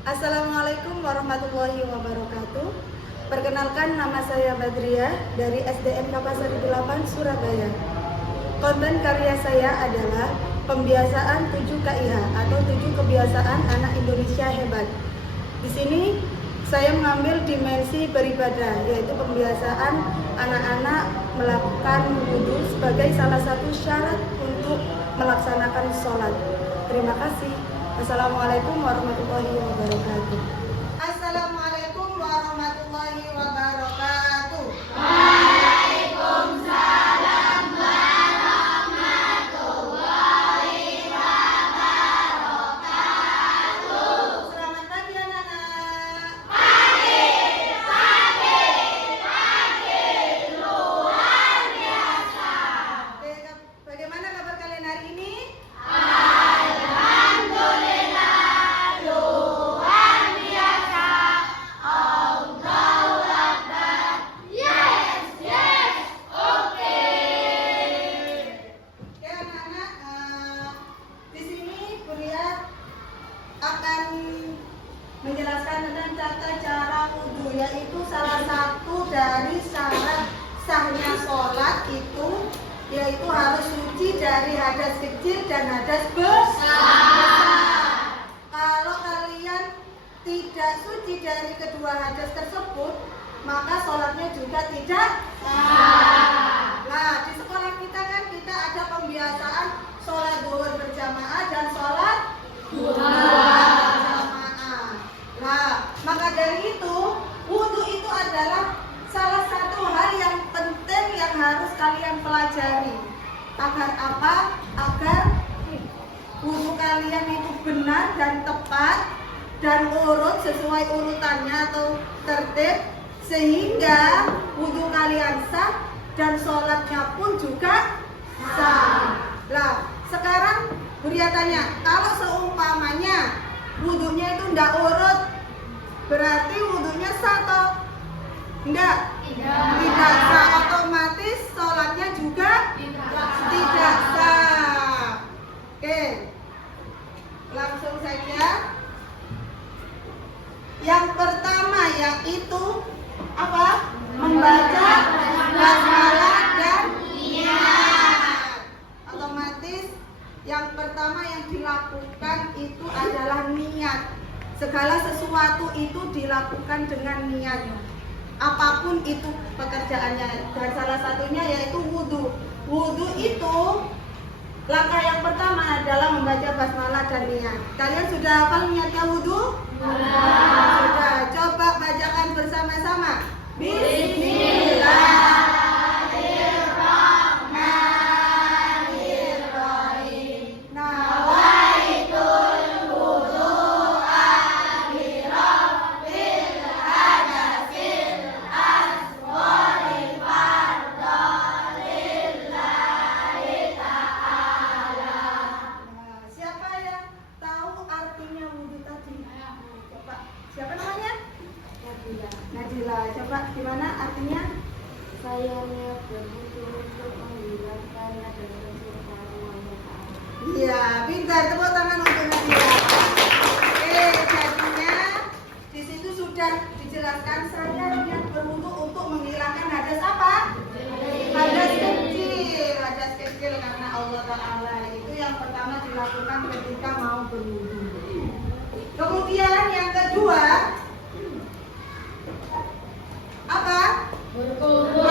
Assalamualaikum warahmatullahi wabarakatuh. Perkenalkan, nama saya Badriah dari SDN Kapasari 8 Surabaya. Konten karya saya adalah pembiasaan 7 KIH atau 7 kebiasaan anak Indonesia hebat. Di sini saya mengambil dimensi beribadah, yaitu pembiasaan anak-anak melakukan wudhu sebagai salah satu syarat untuk melaksanakan sholat. Terima kasih. Assalamualaikum warahmatullahi wabarakatuh. Assalamualaikum warahmatullahi wabarakatuh. Waalaikumsalam warahmatullahi wabarakatuh. Selamat pagi anak-anak. Pagi, luar biasa. Oke, bagaimana kabar kalian hari ini? Alhamdulillah, luar biasa. Allahu Akbar. Yes, oke. Oke anak-anak, di sini Buria akan menjelaskan tentang tata cara wudhu, yaitu salah satu dari syarat sahnya sholat itu yaitu harus suci dari hadas kecil dan hadas besar. Kalau kalian tidak suci dari kedua hadas tersebut, maka sholatnya juga tidak sah. Nah, di sekolah kita kan kita ada pembiasaan sholat zuhur berjamaah dan sholat berjamaah. Nah, maka dari itu wudhu itu adalah salah satu hal yang penting yang harus kalian pelajari. Agar apa? Agar wudhu kalian itu benar dan tepat dan urut sesuai urutannya atau tertib, sehingga wudhu kalian sah dan sholatnya pun juga sah. Lah, sekarang Buria tanya, kalau seumpamanya wudhunya itu enggak urut, berarti wudhunya sah atau enggak? Tidak sah, otomatis sholatnya juga tidak sah. Oke, langsung saja. Yang pertama yaitu apa? Membaca basmalah dan niat. Otomatis yang pertama yang dilakukan itu adalah niat. Segala sesuatu itu dilakukan dengan niat. Apapun itu pekerjaannya, dan salah satunya yaitu wudhu. Wudhu itu langkah yang pertama adalah membaca basmalah dan niat. Kalian sudah hafal niatnya wudhu? Sudah. Coba bacakan bersama-sama. Bismillahirrahmanirrahim. Nawaitul wudu'a li rabbil hadasil asghari fardhu lillahi ta'ala. Siapa yang tahu artinya wudhu tadi? Coba. Siapa namanya? Nadila. Coba gimana artinya? Saya niat berwudhu untuk menghilangkan adanya kesusahan Allah Ta'ala. Iya, pintar. Tepuk tangan untuk Nadila. Oke, jadinya di situ sudah dijelaskan saya niat berwudhu untuk menghilangkan hadas apa? Hadas kecil karena Allah Ta'ala. Itu yang pertama dilakukan ketika mau berwudhu. Kemudian yang kedua apa? Berkumur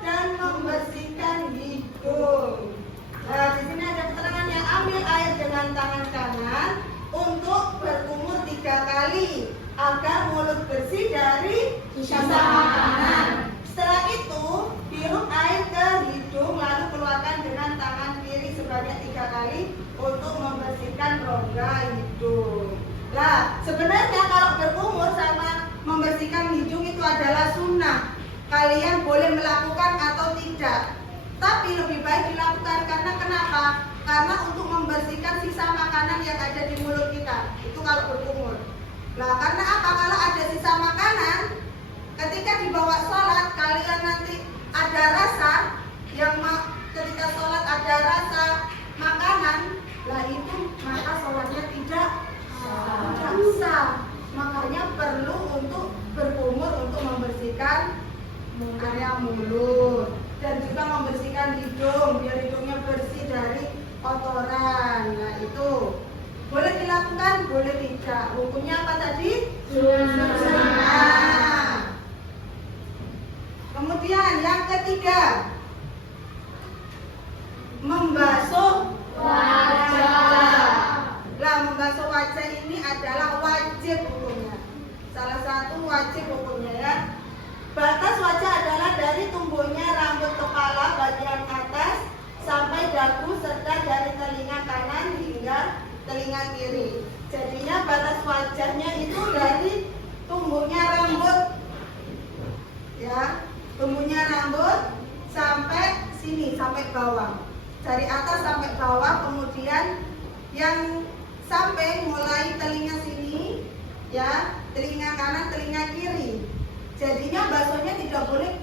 dan membersihkan hidung. Nah, di sini ada keterangannya. Ambil air dengan tangan kanan untuk berkumur 3 kali agar mulut bersih dari sisa makanan. Setelah itu, hirup air ke hidung lalu keluarkan dengan tangan kiri sebanyak 3 kali untuk membersihkan rongga hidung. Nah, sebenarnya kalau berkumur sama membersihkan hidung itu adalah sunnah. Kalian boleh melakukan atau tidak, tapi lebih baik dilakukan. Karena kenapa? Karena untuk membersihkan sisa makanan yang ada di mulut kita. Itu kalau berkumur. Nah, karena apa? Kalau ada sisa makanan, ketika dibawa sholat, kalian nanti ada rasa yang ketika sholat ada rasa makanan, lah itu itu maka sholatnya tidak sah. Makanya perlu untuk berkumur untuk membersihkan area mulut dan juga membersihkan hidung biar hidungnya bersih dari kotoran. Nah itu boleh dilakukan, boleh tidak. Hukumnya apa tadi? Sunnah. Kemudian yang ketiga, membasuh wajah. Lah membasuh wajah ini adalah wajib hukumnya. Salah satu wajib hukumnya ya. Batas wajah adalah dari tumbuhnya rambut kepala bagian atas sampai dagu serta dari telinga kanan hingga telinga kiri. Jadinya batas wajahnya itu dari tumbuhnya rambut ya, tumbuhnya rambut sampai sini, sampai bawah. Dari atas sampai bawah, kemudian yang sampai mulai telinga sini ya, telinga kanan, telinga kiri. Jadinya basuhnya tidak boleh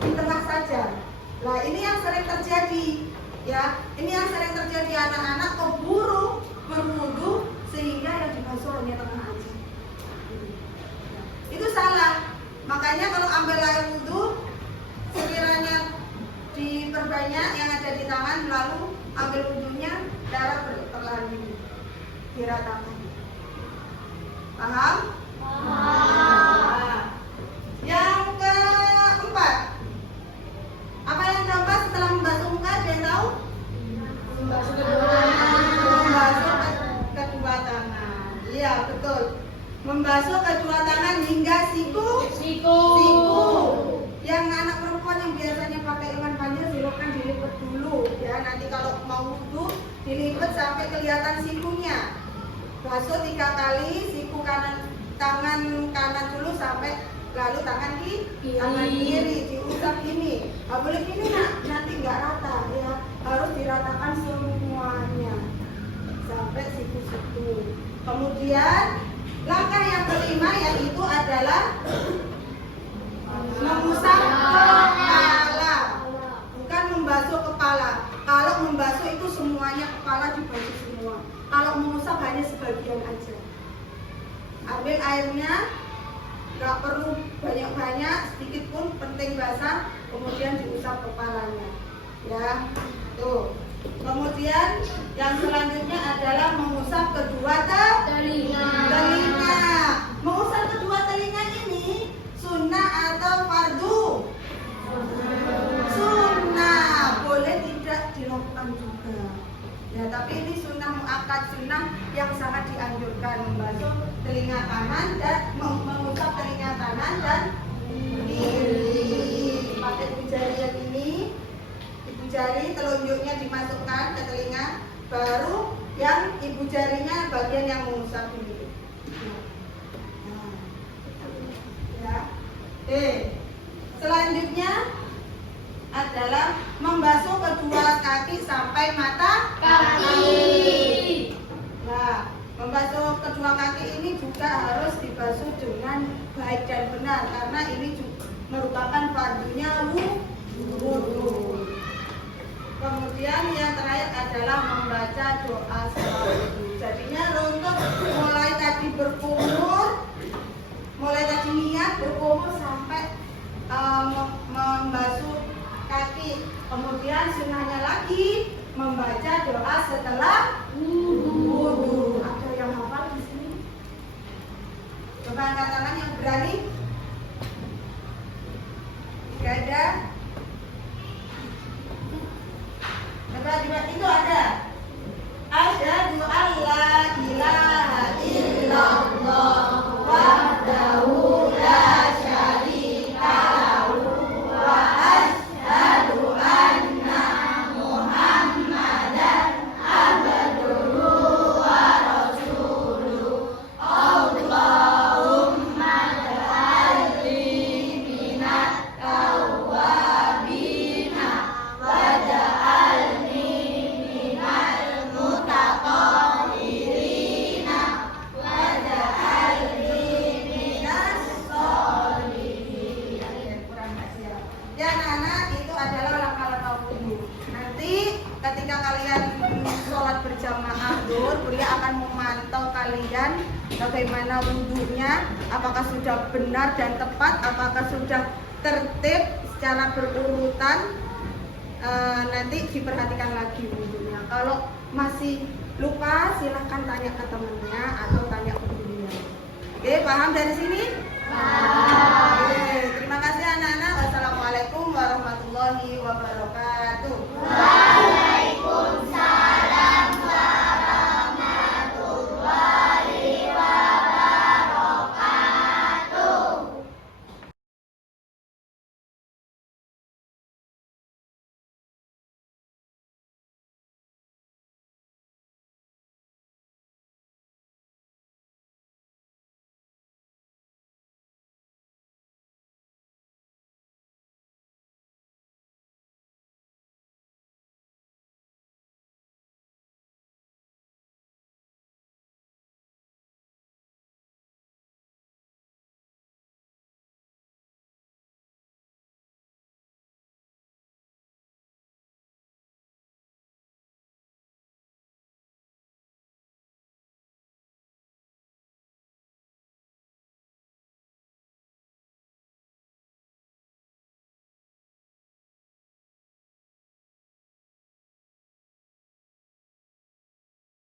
di tengah saja. Nah ini yang sering terjadi ya, ini yang sering terjadi, anak-anak keburu berwudu sehingga yang dibasuh hanya tengah aja. Itu salah. Makanya kalau ambil air wudu, sekiranya diperbanyak yang ada di tangan, lalu ambil wudunya darah perlahan diratakan. Paham? Nah, yang keempat, apa yang keempat setelah membasuh muka, ada yang tahu? Membasuh kedua tangan. Iya betul. Membasuh kedua tangan hingga siku. Yang anak perempuan yang biasanya pakai lengan panjang silakan dilipat dulu ya. Nanti kalau mau wudu dilipat sampai kelihatan sikunya. Basuh 3 kali, siku kanan, tangan kanan dulu sampai lalu tangan kiri diusap gini. Nggak boleh gini nak, nanti nggak rata ya. Harus diratakan semuanya sampai siku-siku. Kemudian langkah yang kelima yaitu adalah mengusap kepala, bukan membasuh kepala. Kalau membasuh itu semuanya kepala dibasuh semua. Kalau mengusap hanya sebagian aja. Ambil airnya, nggak perlu banyak-banyak, sedikit pun penting basah. Kemudian diusap kepalanya, ya. Tuh. Kemudian yang selanjutnya adalah mengusap kedua telinga. Mengusap kedua telinga ini sunnah atau fardu? Sunnah, boleh tidak dilakukan juga. Ya, tapi ini sunnah muakkad, sunnah yang sangat dianjurkan, membasuh telinga kanan dan mengusap telinga kanan dan kiri. Pakai ibu jari yang ini, ibu jari telunjuknya dimasukkan ke telinga, baru yang ibu jarinya bagian yang mengusap ini. Ya. Selanjutnya adalah membasuh kedua kaki sampai mata kaki. Nah, membasuh kedua kaki ini juga harus dibasuh dengan baik dan benar karena ini juga merupakan fardunya wudu. Kemudian yang terakhir adalah membaca doa sholat wudu. Jadinya untuk mulai tadi berkumur, mulai tadi niat berkumur sampai membasuh kaki. Kemudian sunnahnya lagi membaca doa setelah wudu. Ada yang hafal di sini? Coba angkat tangan yang berani. Tidak ada. Coba itu ada. Asyhadu an la ilaha illallah wahdahu la syarika lahu wa asyhadu anna Muhammadan abduhu zuhur, Bulia akan memantau kalian bagaimana wudhunya, apakah sudah benar dan tepat, apakah sudah tertib secara berurutan. Nanti diperhatikan lagi wudhunya. Kalau masih lupa, silahkan tanya ke temannya atau tanya ke gurunya. Oke, paham dari sini? Oke, terima kasih anak-anak. Wassalamualaikum warahmatullahi wabarakatuh.